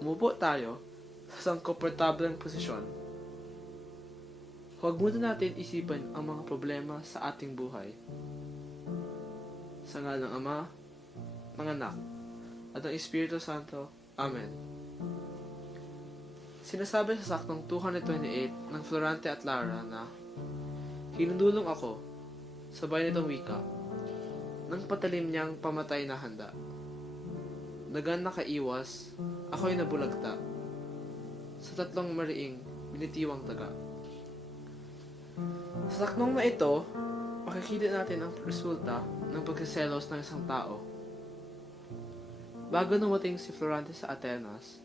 Umupo tayo sa isang komportableng posisyon. Huwag muna natin isipin ang mga problema sa ating buhay. Sa ngalan ng Ama, ng Anak, at ng Espiritu Santo. Amen. Sinasabi sa saktong 228 ng Florante at Lara na hinundulong ako, sabay nitong wika, ng patalim niyang pamatay na handa. Dagan nakaiwas, ako'y nabulagta, sa tatlong mariing binitiwang taga. Sa saknong na ito, makikita natin ang resulta ng pagsiselos ng isang tao. Bago dumating si Florante sa Atenas,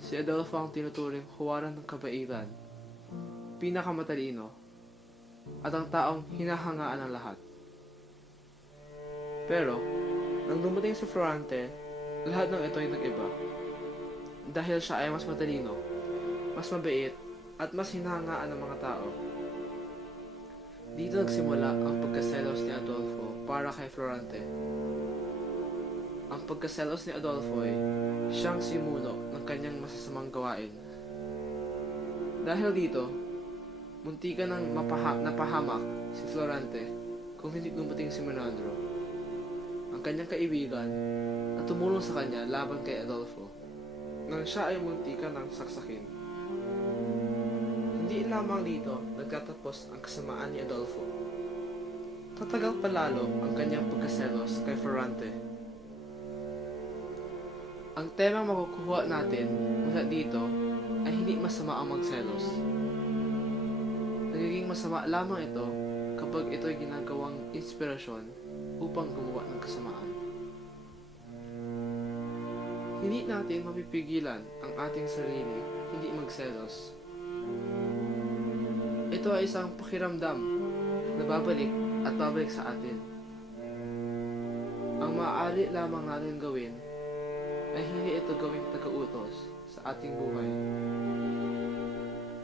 si Adolfo ang tinuturing huwaran ng kabaitan, pinakamatalino, at ang taong hinahangaan ng lahat. Pero, nang dumating si Florante, lahat ng ito ay nag-iba. Dahil siya ay mas matalino, mas mabait, at mas hinahangaan ng mga tao. Dito nagsimula ang pagkaselos ni Adolfo para kay Florante. Ang pagkaselos ni Adolfo ay siyang simulo ng kanyang masasamang gawain. Dahil dito, muntikan ng napahamak si Florante kung hindi dumating si Menandro, ang kanyang kaibigan, na tumulong sa kanya laban kay Adolfo nang siya ay muntikan ng saksakin. Hindi lamang dito nagtatapos ang kasamaan ni Adolfo. Tatagal pa lalo ang kanyang pagkaselos kay Florante. Ang temang makukuha natin mula dito ay hindi masama ang magselos. Nagiging masama lamang ito kapag ito ay ginagawang inspirasyon upang gumawa ng kasamaan. Hindi natin mapipigilan ang ating sarili hindi magselos. Ito ay isang pakiramdam na babalik at babalik sa atin. Ang maaari lamang natin gawin ay hindi ito gawing taga-utos sa ating buhay.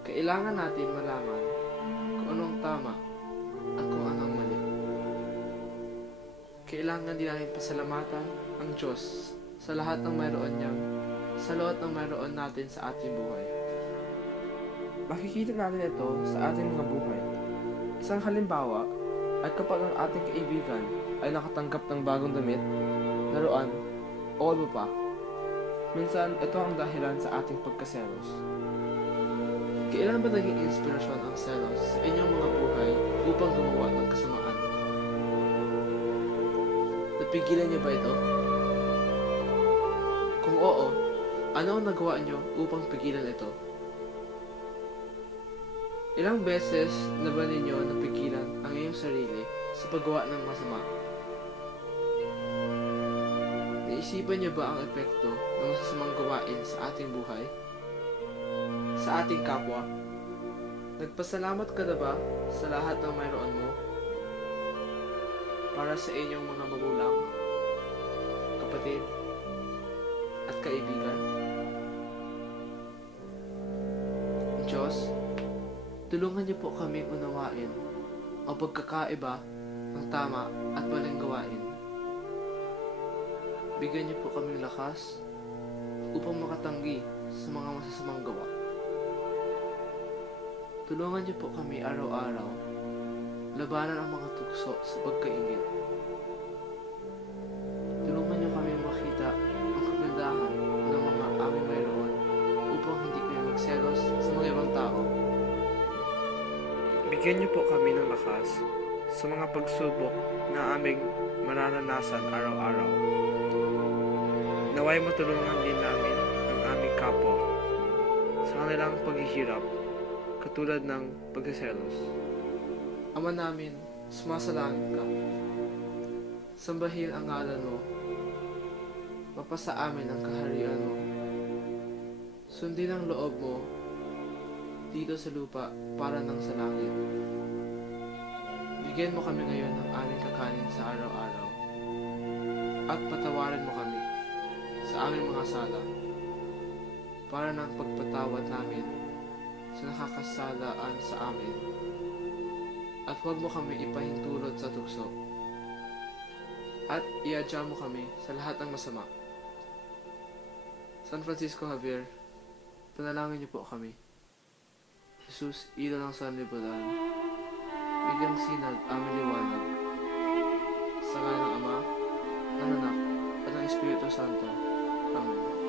Kailangan natin malaman kung anong tama at kung anong mali. Kailangan din natin pasalamatan ang Diyos sa lahat ng mayroon niyang, sa lahat ng mayroon natin sa ating buhay. Makikita natin ito sa ating mga buhay. Isang halimbawa ay kapag ang ating kaibigan ay nakatanggap ng bagong damit, laruan, o iba pa. Minsan, ito ang dahilan sa ating pagkaselos. Kailan ba naging inspirasyon ang selos sa inyong mga buhay upang gumawa ng kasamaan? Napigilan niyo ba ito? Kung oo, ano ang nagawa niyo upang pigilan ito? Ilang beses na ba ninyo napigilan ang iyong sarili sa paggawa ng masama? Naisipan niyo ba ang epekto ng masasamang gawain sa ating buhay? Sa ating kapwa? Nagpasalamat ka na ba sa lahat ng mayroon mo? Para sa inyong mga magulang, kapatid, at kaibigan? Diyos, tulungan niyo po kami unawain ang pagkakaiba ng tama at maling gawain. Bigyan niyo po kami lakas upang makatanggi sa mga masasamang gawa. Tulungan niyo po kami araw-araw labanan ang mga tukso sa pagkaingit. Tulungan niyo kami makita ang kagandahan ng mga aming mayroon upang hindi kami magselos sa mga ibang tao. Bigyan niyo po kami ng lakas sa mga pagsubok na aming mararanasan araw-araw. Naway matulungan din namin ang aming kapwa sa kanilang paghihirap katulad ng pagsiselos. Ama namin, sumasalangit ka. Sambahin ang ngalan mo. Mapasa amin ang kaharian mo. Sundin ang loob mo dito sa lupa para ng sa langit. Bigyan mo kami ngayon ng aming kakanin sa araw-araw. At patawarin mo kami sa aming mga sala para ng pagpatawad namin sa nakakasalaan sa amin. At huwag mo kami ipahintulot sa tukso. At iadya mo kami sa lahat ng masama. Sa San Francisco Javier, panalangin niyo po kami. Jesus, ilaw ng sanlibutan, bigyang sinag aming liwanag. Sa ngalan ng Ama, ng Anak, at ng Espiritu Santo. Amen.